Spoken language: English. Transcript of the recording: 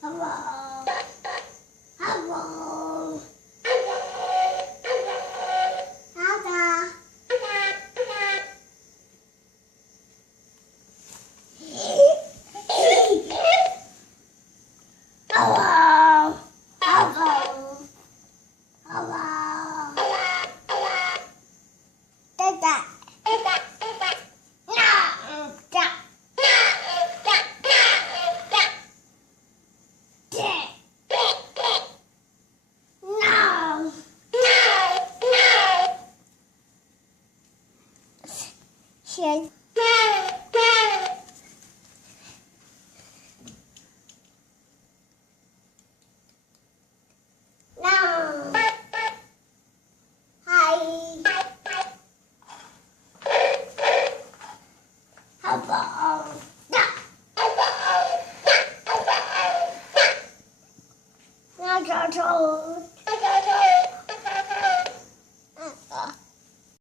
Hello. Hello. Hello. Hello. Hello. Hello. Dada. No. Shit. No. Hi. Hello. No, no, no.